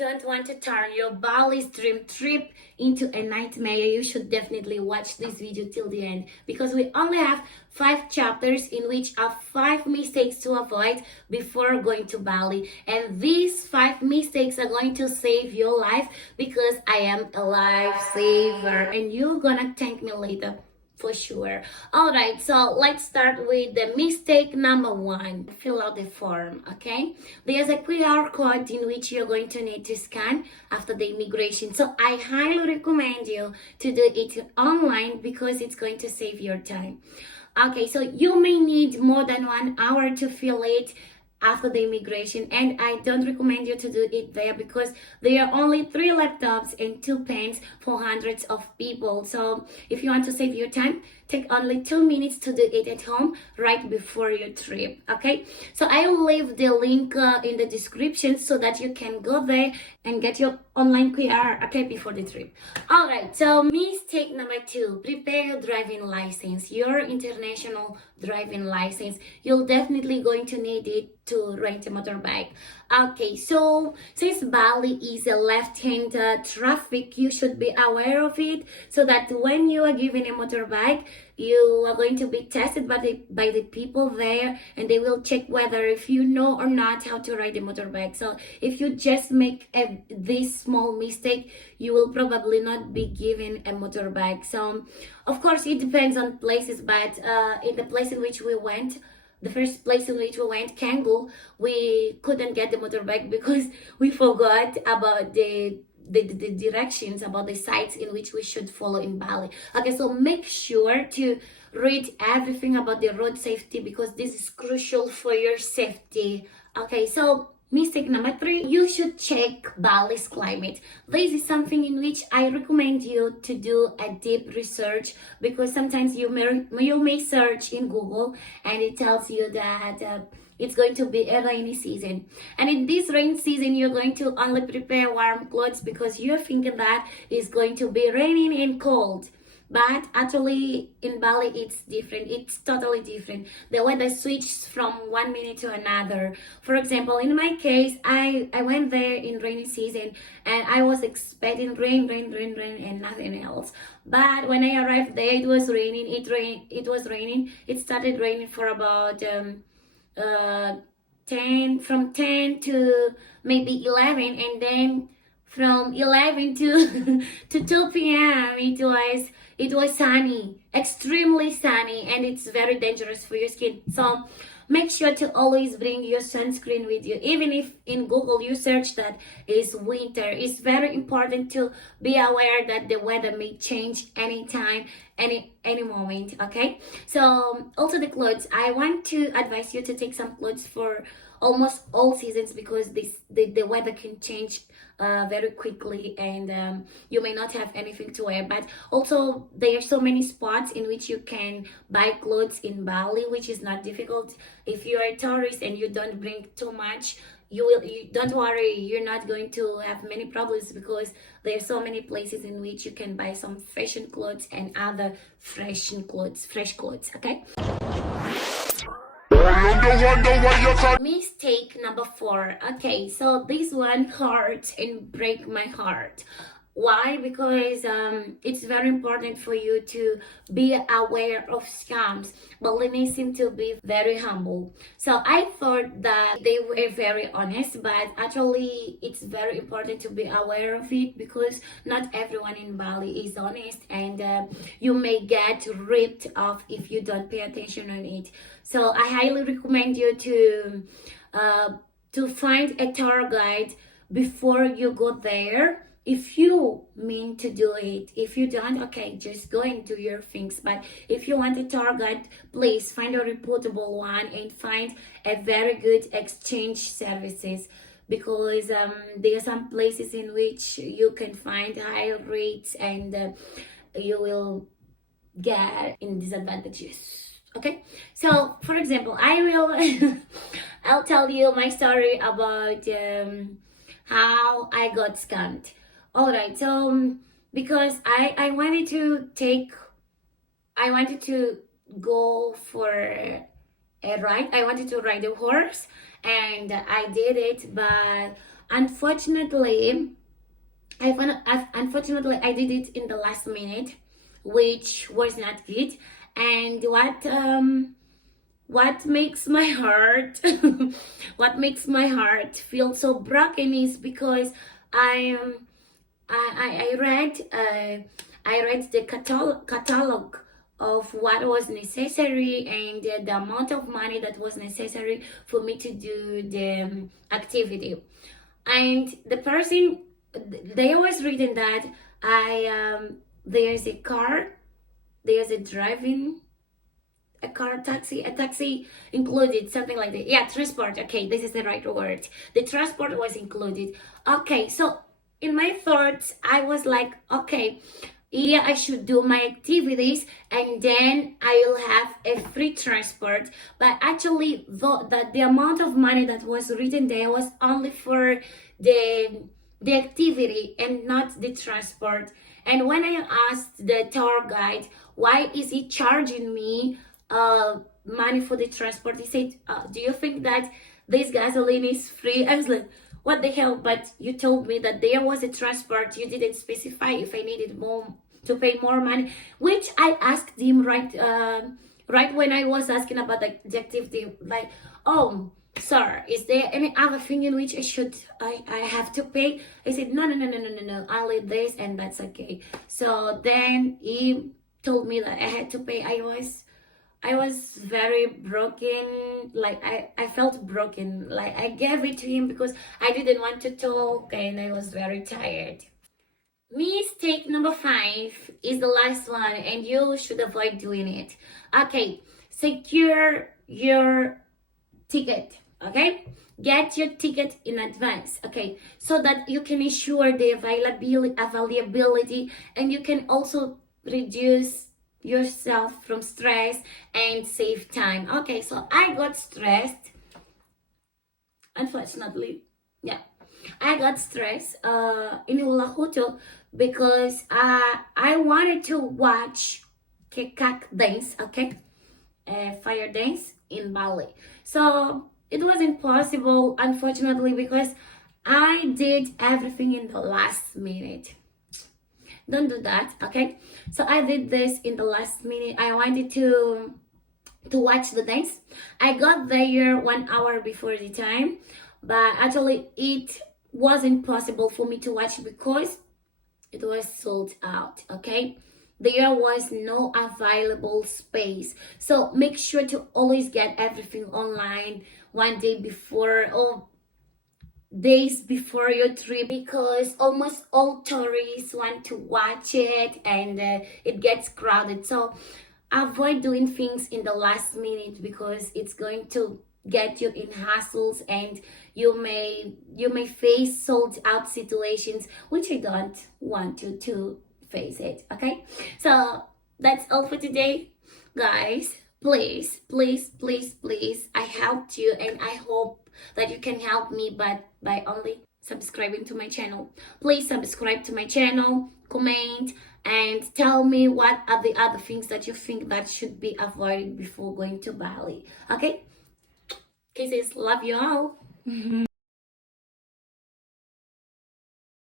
don't want to turn your Bali's dream trip into a nightmare, you should definitely watch this video till the end, because we only have 5 chapters in which are 5 mistakes to avoid before going to Bali. And these 5 mistakes are going to save your life, because I am a lifesaver and you're gonna thank me later. For sure. Alright, so let's start with the mistake number 1. Fill out the form, okay? There's a QR code in which you're going to need to scan after the immigration. So I highly recommend you to do it online, because it's going to save your time. Okay, so you may need more than 1 hour to fill it after the immigration, and I don't recommend you to do it there, because there are only 3 laptops and 2 pens for hundreds of people. So if you want to save your time, take only 2 minutes to do it at home right before your trip. Okay, so I will leave the link in the description so that you can go there and get your online QR, okay, before the trip. All right, so mistake number 2: prepare your driving license, your international driving license. You're definitely going to need it to rent a motorbike. Okay, so since Bali is a left-hand traffic, you should be aware of it, so that when you are given a motorbike, you are going to be tested by the people there, and they will check whether if you know or not how to ride a motorbike. So if you just make this small mistake, you will probably not be given a motorbike. So of course it depends on places, but in the place in which we went, the first place in which we went, Canggu, we couldn't get the motorbike because we forgot about the directions, about the sites in which we should follow in Bali. Okay, so make sure to read everything about the road safety, because this is crucial for your safety. Okay, so mistake number 3: you should check Bali's climate. This is something in which I recommend you to do a deep research, because sometimes you may search in Google and it tells you that it's going to be a rainy season, and in this rain season you're going to only prepare warm clothes because you're thinking that it's going to be raining and cold. But actually in Bali it's different. It's totally different. The weather switches from one minute to another. For example, in my case, I went there in rainy season and I was expecting rain and nothing else. But when I arrived there, it was raining. It was raining. It started raining for about 10 to maybe 11, and then from 11 to 2 p.m. it was sunny, extremely sunny, and it's very dangerous for your skin. So make sure to always bring your sunscreen with you. Even if in Google you search that it's winter, it's very important to be aware that the weather may change anytime, any moment. Okay, so also the clothes, I want to advise you to take some clothes for almost all seasons, because the weather can change very quickly, and you may not have anything to wear. But also there are so many spots in which you can buy clothes in Bali, which is not difficult. If you are a tourist and you don't bring too much, you don't worry, you're not going to have many problems, because there are so many places in which you can buy some fashion clothes and other fresh clothes. Okay, mistake number 4. Okay, so this one hurts and break my heart. Why? Because it's very important for you to be aware of scams. Balinese seem to be very humble. So I thought that they were very honest, but actually it's very important to be aware of it, because not everyone in Bali is honest, and you may get ripped off if you don't pay attention on it. So I highly recommend you to find a tour guide before you go there, if you mean to do it. If you don't, okay, just go and do your things. But if you want a tour guide, please find a reputable one and find a very good exchange services, because there are some places in which you can find higher rates, and you will get in disadvantages. Okay, so for example, I'll tell you my story about how I got scammed. All right, so because I wanted to go for a ride. I wanted to ride a horse, and I did it, but unfortunately, unfortunately I did it in the last minute, which was not good. And what makes my heart what makes my heart feel so broken is because I I read I read the catalog of what was necessary, and the amount of money that was necessary for me to do the activity. And the person, they was written that there's a car, there's a car, a taxi included, something like that. Yeah, transport. Okay, this is the right word. The transport was included. Okay, so in my thoughts, I was like, okay, yeah, I should do my activities and then I will have a free transport. But actually, the amount of money that was written there was only for the the activity and not the transport. And when I asked the tour guide why is he charging me money for the transport, he said, do you think that this gasoline is free? I was like, what the hell? But you told me that there was a transport. You didn't specify if I needed more to pay more money, which I asked him right when I was asking about the activity, like, oh sir, is there any other thing in which I have to pay? I said, no, only this, and that's okay. So then he told me that I had to pay. I was very broken, like I felt broken, like I gave it to him because I didn't want to talk and I was very tired. Mistake number 5 is the last one, and you should avoid doing it. Okay, secure your ticket. Okay, get your ticket in advance. Okay, so that you can ensure the availability, and you can also reduce yourself from stress and save time. Okay, so I got stressed, unfortunately. Yeah, I got stressed in hula hotel because I wanted to watch kekak dance, okay, fire dance in Bali. So it wasn't possible, unfortunately, because I did everything in the last minute. Don't do that, okay? So I did this in the last minute. I wanted to watch the dance. I got there 1 hour before the time, but actually it wasn't possible for me to watch because it was sold out. Okay, there was no available space, so make sure to always get everything online 1 day before or days before your trip, because almost all tourists want to watch it, and it gets crowded. So avoid doing things in the last minute because it's going to get you in hassles, and you may face sold out situations, which I don't want you to face it. Okay, so that's all for today, guys. Please, I helped you, and I hope that you can help me, but by only subscribing to my channel. Please subscribe to my channel, comment, and tell me what are the other things that you think that should be avoided before going to Bali. Okay, kisses, love you all.